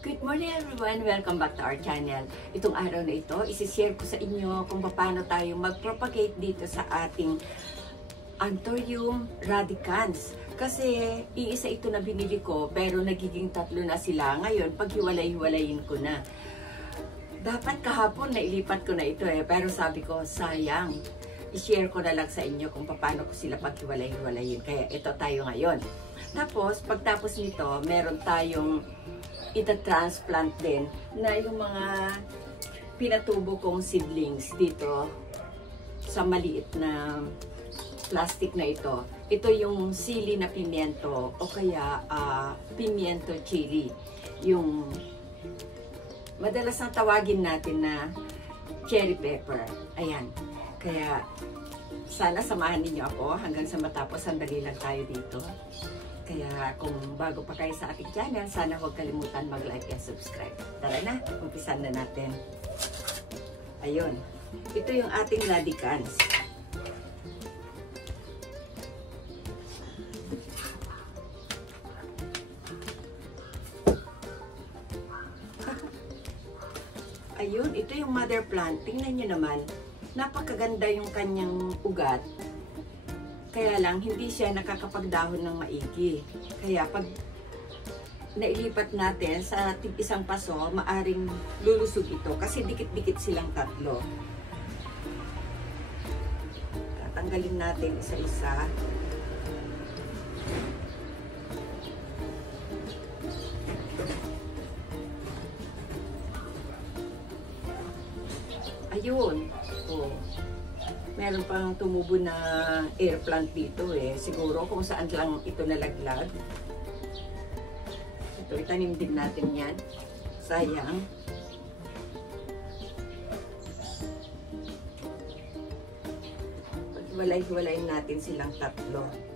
Good morning everyone! Welcome back to our channel. Itong araw na ito, isi-share ko sa inyo kung paano tayo mag-propagate dito sa ating Anthurium radicans. Kasi iisa ito na binili ko pero nagiging 3 na sila. Ngayon, paghiwalay-hiwalayin ko na. Dapat kahapon nailipat ko na ito pero sabi ko sayang. I-share ko na lang sa inyo kung paano ko sila paghiwalay-hiwalayin. Kaya ito tayo ngayon. Tapos, pagtapos nito, meron tayong ita-transplant din na yung mga pinatubo kong seedlings dito sa maliit na plastic na ito. Ito yung sili na pimiento o kaya pimiento chili. Yung madalas na tawagin natin na cherry pepper. Ayan. Kaya sana samahan niyo ako hanggang sa matapos. Sandali lang tayo dito. Kaya kung bago pa kayo sa ating channel, sana huwag kalimutan mag-like and subscribe. Tara na, umpisan na natin. Ayun, ito yung ating radicans. Ayun, ito yung mother plant. Tingnan nyo naman, napakaganda yung kanyang ugat. Kaya lang, hindi siya nakakapagdahon ng maigi. Kaya pag nailipat natin sa isang paso, maaring lulusog ito. Kasi dikit-dikit silang 3. Tatanggalin natin isa-isa. Ayun. Oh. Meron pang tumubo na air plant dito siguro kung saan lang ito nalaglag. Ito, itanim din natin yan. Sayang. Paghiwalay-hiwalayin natin silang 3.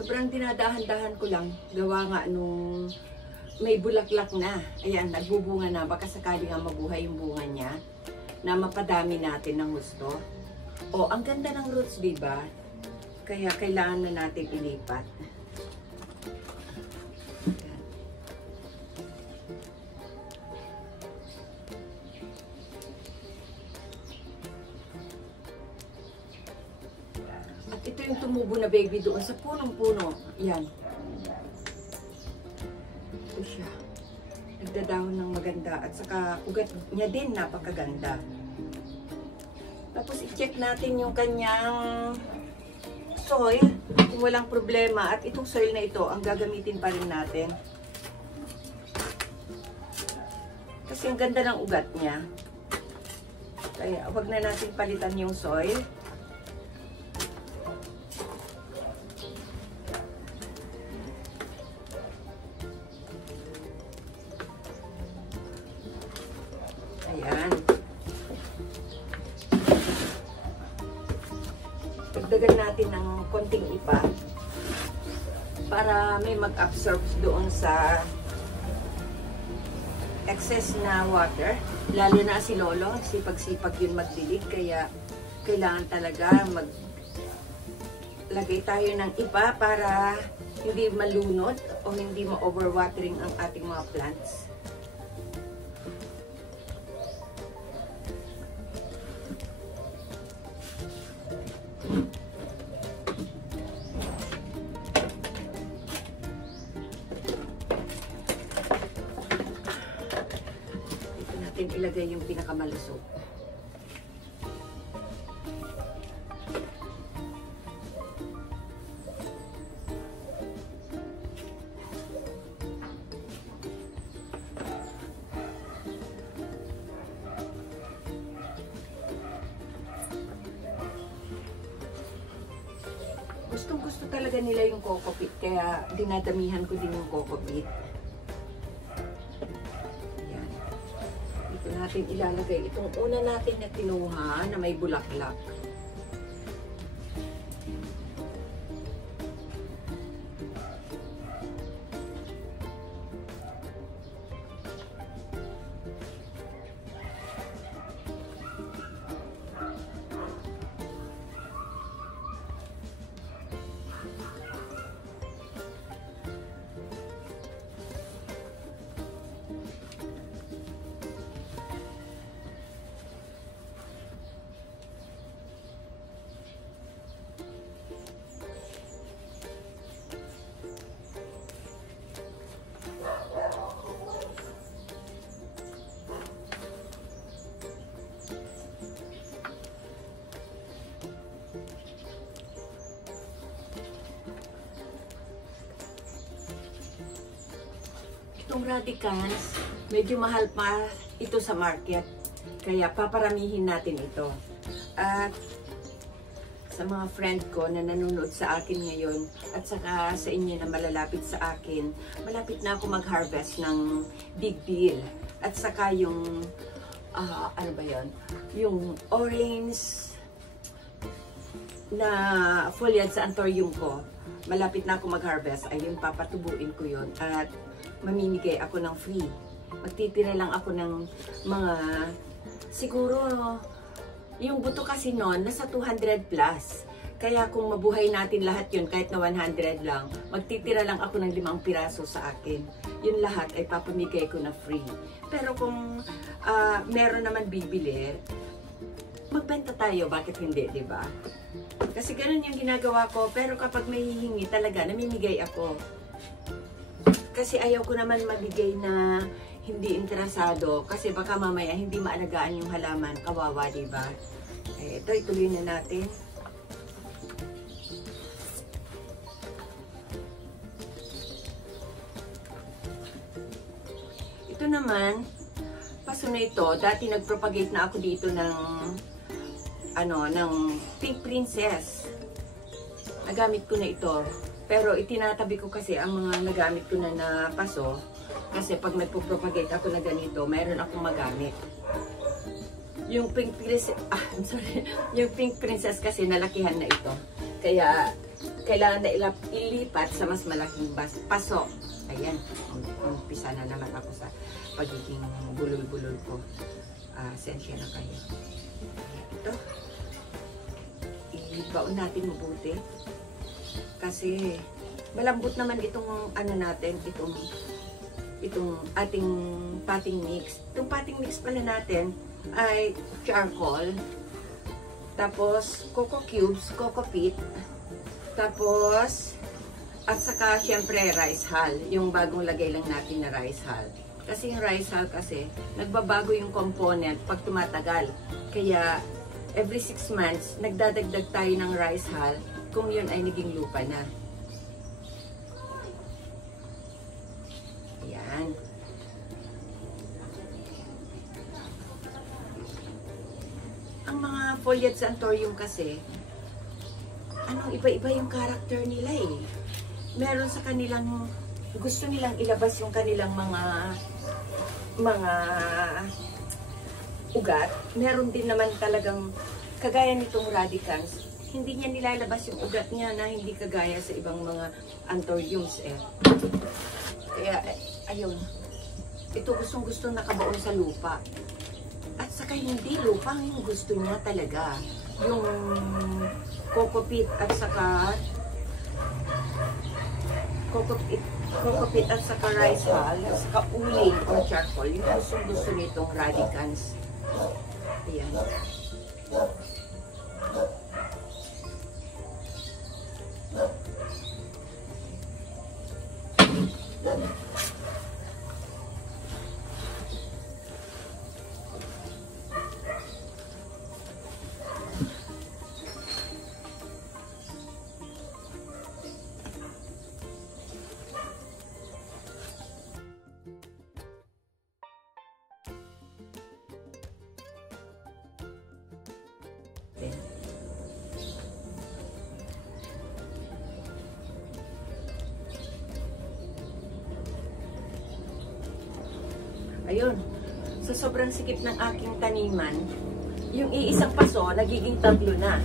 Sobrang dinadahan-dahan ko lang. Gawa nga nung may bulaklak na. Ayan, nagbubunga na. Baka sakali nga mabuhay yung bunga niya. Na mapadami natin ng gusto. O, ang ganda ng roots, diba? Kaya kailangan na natin ilipat. Ito yung tumubo na baby doon sa punong-puno. Yan. Ito siya. Nagdadahon ng maganda. At saka ugat niya din napakaganda. Tapos i-check natin yung kanyang soil. Kung walang problema. At itong soil na ito, ang gagamitin pa rin natin. Kasi ang ganda ng ugat niya. Kaya wag na natin palitan yung soil. Ayan. Dagdagan natin ng konting ipa para may mag-absorb doon sa excess na water. Lalo na si Lolo, sipag-sipag yun magdilig. Kaya kailangan talaga maglagay tayo ng ipa para hindi malunod o hindi ma-overwatering ang ating mga plants. Ilagay yung pinakamalusog. Gustong-gusto talaga nila yung coco peat, kaya dinadamihan ko din yung coco peat. Natin ilalagay itong una natin na kinuha na may bulaklak. itong radicans, medyo mahal pa ito sa market. Kaya paparamihin natin ito. At sa mga friend ko na nanonood sa akin ngayon at saka sa inyo na malalapit sa akin, malapit na ako mag-harvest ng big deal. At saka yung, ano ba yun? Yung orange na foliage sa anthurium ko. Malapit na ako mag-harvest. Ayun, papatubuin ko yun. At mamimigay ako ng free. Magtitira lang ako ng mga, siguro, yung buto kasi noon, nasa 200 plus. Kaya kung mabuhay natin lahat yun, kahit na 100 lang, magtitira lang ako ng 5 piraso sa akin. Yun lahat ay papamigay ko na free. Pero kung meron naman bibili, magbenta tayo, bakit hindi, di ba? Kasi ganun yung ginagawa ko, pero kapag may hihingi talaga, namimigay ako. Kasi ayaw ko naman mabigay na hindi interesado, kasi baka mamaya hindi maalagaan yung halaman, kawawa, di ba? Eh, ito, ituloy na natin. Ito naman, paso na ito, dati nagpropagate na ako dito ng ng Pink Princess. Nagamit ko na ito. Pero itinatabi ko kasi ang mga nagamit ko na paso. Kasi pag nagpo-propagate ako na ganito, mayroon akong magamit. Yung Pink Princess, yung Pink Princess kasi nalakihan na ito. Kaya kailangan na ilipat sa mas malaking paso. Ayan, umpisa na naman ako sa pagiging bulol-bulol ko. Sensya na kayo. Ito, ibaon natin mabuti. Kasi malambot naman itong natin, itong ating potting mix. Itong potting mix pala natin ay charcoal, tapos coco cubes, coco peat, tapos at saka syempre rice hull, yung bagong lagay lang natin na rice hull. Kasi yung rice hull kasi nagbabago yung component pag tumatagal. Kaya every 6 months nagdadagdag tayo ng rice hull kung yun ay naging lupa na. Ayan. Ang mga foliage sa anthurium kasi, iba-iba yung character nila eh. Meron sa kanilang, gusto nilang ilabas yung kanilang mga ugat. Meron din naman talagang, kagaya nitong radicans, hindi niya nilalabas yung ugat niya na hindi kagaya sa ibang mga anthuriums eh. Kaya, ayun. Ito gustong-gustong nakabaon sa lupa. At saka hindi lupa yung gusto niya talaga. Yung coco peat at saka rice hull, at saka uling or charcoal. Yung gustong-gusto nitong radicans. Ayan. Ayun, sa sobrang sikip ng aking taniman, yung iisang paso, nagiging 3 na.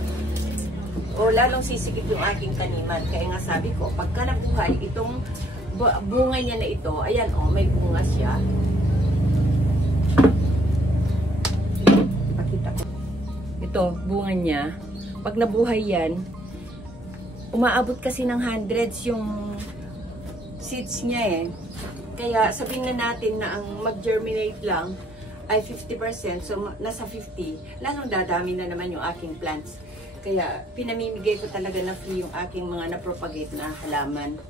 O lalong sisikip yung aking taniman. Kaya nga sabi ko, pagka nabuhay, itong bunga niya na ito, ayan o, may bunga siya. Pakita ko. Ito, bunga niya. Pag nabuhay yan, umaabot kasi ng hundreds yung seeds niya eh. Kaya sabihin na natin na ang mag-germinate lang ay 50%, so nasa 50, lalong dadami na naman yung aking plants. Kaya pinamimigay ko talaga na free yung aking mga napropagate na halaman.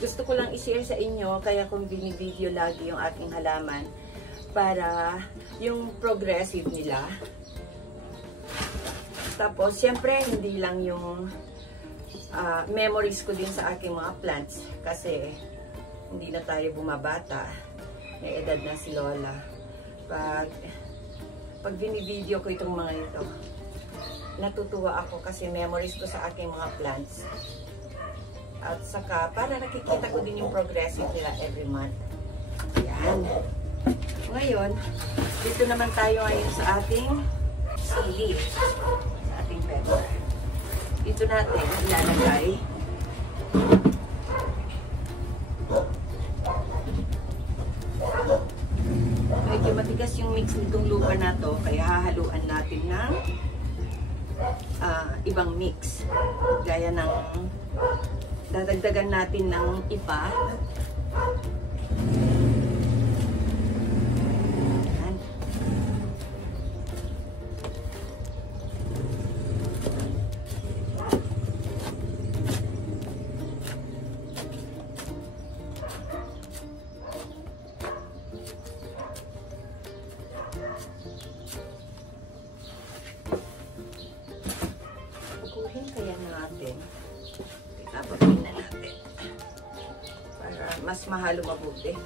Gusto ko lang i-share sa inyo, kaya kung binibideo lagi yung aking halaman para yung progressive nila. Tapos, syempre, hindi lang yung memories ko din sa aking mga plants kasi hindi na tayo bumabata. May edad na si Lola. Pag binivideo ko itong mga ito, natutuwa ako kasi memories ko sa aking mga plants. At saka, para nakikita ko din yung progressive nila every month. Yan. Ngayon, dito naman tayo ngayon sa ating sili. Sa ating pepper. Dito natin ilalagay medyo matigas yung mix nitong lupa na to, kaya hahaluan natin ng ibang mix. Gaya ng dadagdagan natin ng ipa. Kaya natin, ikapagin na natin para mas mahalo mabuti.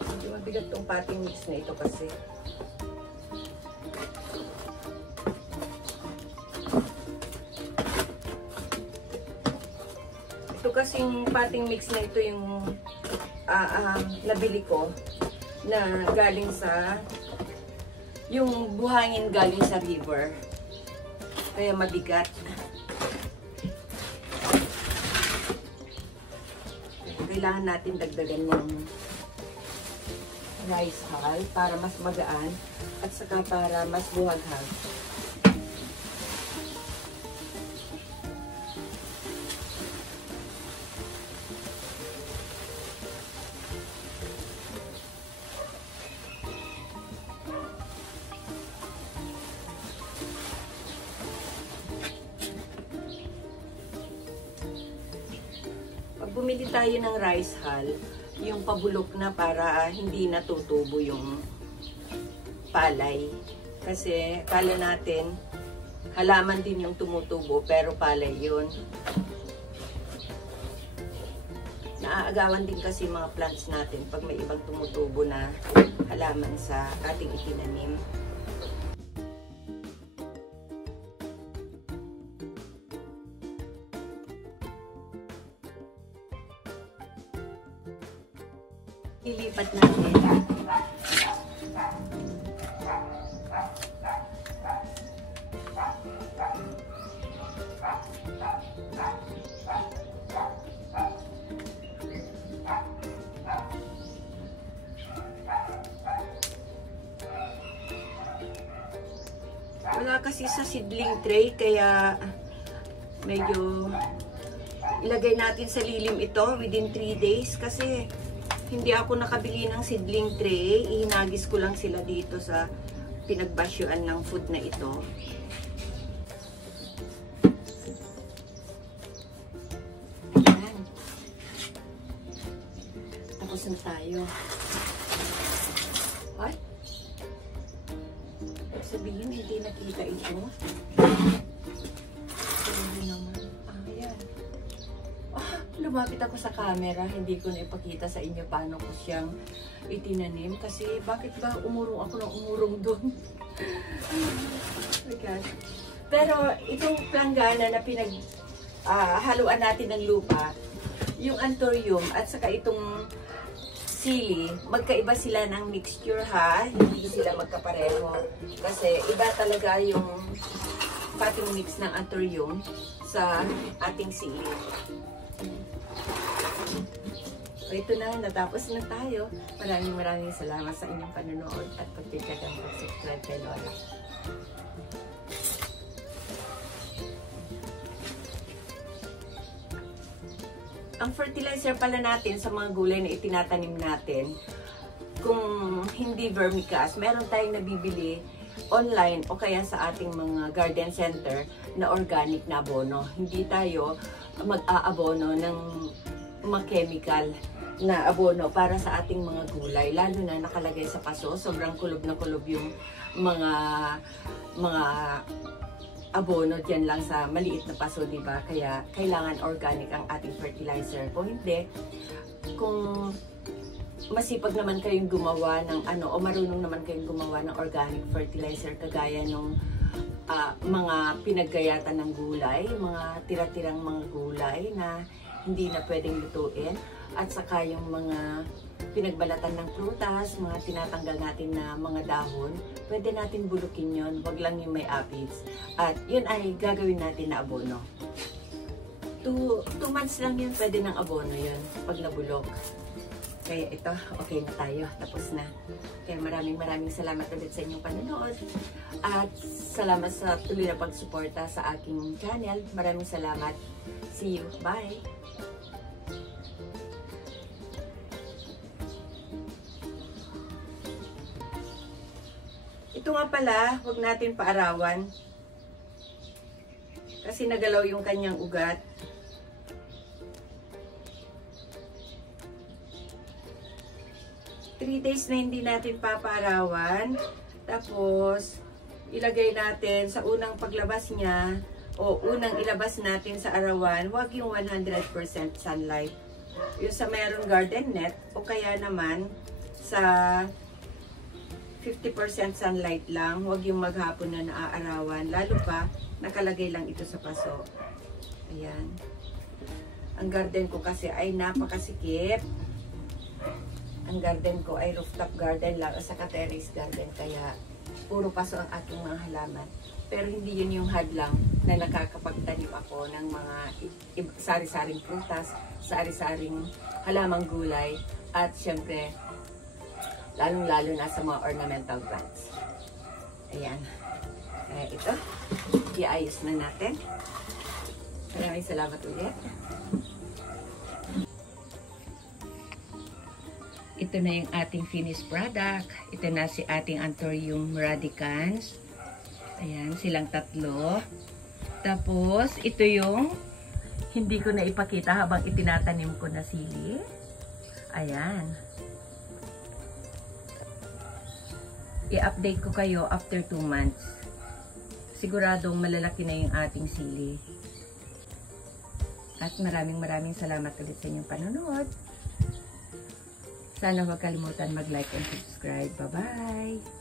Hindi mabigat tong pating mix na ito kasi. Ito kasing pating mix na ito yung nabili ko na galing sa yung buhangin galing sa river, kaya mabigat. Kailangan natin dagdagan yung rice hull para mas magaan at saka para mas buhaghag. Bumili tayo ng rice hull, yung pabulok na para hindi natutubo yung palay. Kasi kala natin, halaman din yung tumutubo pero palay yun. Naaagawan din kasi mga plants natin pag may ibang tumutubo na halaman sa ating itinanim. Ilipat natin. Wala kasi sa seedling tray kaya medyo ilagay natin sa lilim ito within 3 days kasi hindi ako nakabili ng seedling tray. Ihinagis ko lang sila dito sa pinagbasyuan ng food na ito. Ayan. Tapos na tayo. Ay! Sabihin, hindi nakita ito. Hindi naman. Ayan. Lumapit ako sa camera, hindi ko na ipakita sa inyo paano ko siyang itinanim kasi bakit ba umurong ako ng umurong doon? Pero itong planggana na haluan natin ng lupa, yung anthurium at saka itong sili, magkaiba sila ng mixture ha, hindi sila magkapareho kasi iba talaga yung potting mix ng anthurium sa ating sili. So, ito na, natapos na tayo. Maraming salamat sa inyong panonood at pag-check at pag-subscribe kay Lola. Ang fertilizer pala natin sa mga gulay na itinatanim natin, kung hindi vermicast, meron tayong nabibili online o kaya sa ating mga garden center na organic na abono. Hindi tayo mag-aabono ng mga chemical na abono para sa ating mga gulay, lalo na nakalagay sa paso. Sobrang kulob na kulob yung mga abono dyan lang sa maliit na paso, di ba? Kaya kailangan organic ang ating fertilizer. Kung hindi, kung masipag naman kayong gumawa ng o marunong naman kayong gumawa ng organic fertilizer kagaya ng mga pinaggayatan ng gulay, mga tira-tirang mga gulay na hindi na pwedeng lutuin, at saka yung mga pinagbalatan ng prutas, mga tinatanggal natin na mga dahon, pwede natin bulukin yon, wag lang yung may aphids. At yun ay gagawin natin na abono. 2 months lang yun, pwede ng abono yun pag nabulok. Kaya ito, okay na tayo. Tapos na. Kaya maraming salamat ulit sa inyong panonood. At salamat sa tuloy na pagsuporta sa aking channel. Maraming salamat. See you. Bye! Ito nga pala, huwag natin paarawan. Kasi nagalaw yung kanyang ugat. Three days na hindi natin papaarawan. Tapos, ilagay natin sa unang paglabas niya o unang ilabas natin sa arawan, huwag yung 100% sunlight. Yung sa mayroong garden net o kaya naman sa 50% sunlight lang, huwag yung maghapon na naaarawan. Lalo pa, nakalagay lang ito sa paso. Ayan. Ang garden ko kasi ay napakasikip. Ang garden ko ay rooftop garden lang o saka terrace garden, kaya puro paso ang aking mga halaman. Pero hindi yun yung hadlang na nakakapagtanim ako ng mga sari-saring prutas, sari-saring halamang gulay, at syempre, lalong-lalo na sa mga ornamental plants. Ayan. Kaya ito, iayos na natin. Maraming salamat ulit. Ito na yung ating finished product. Ito na si ating Anthurium radicans. Ayan, silang tatlo. Tapos, ito yung hindi ko na ipakita habang itinatanim ko na sili. Ayan. I-update ko kayo after 2 months. Siguradong malalaki na yung ating sili. At maraming salamat ulit sa inyong panonood. Sana huwag kalimutan mag-like and subscribe. Bye-bye!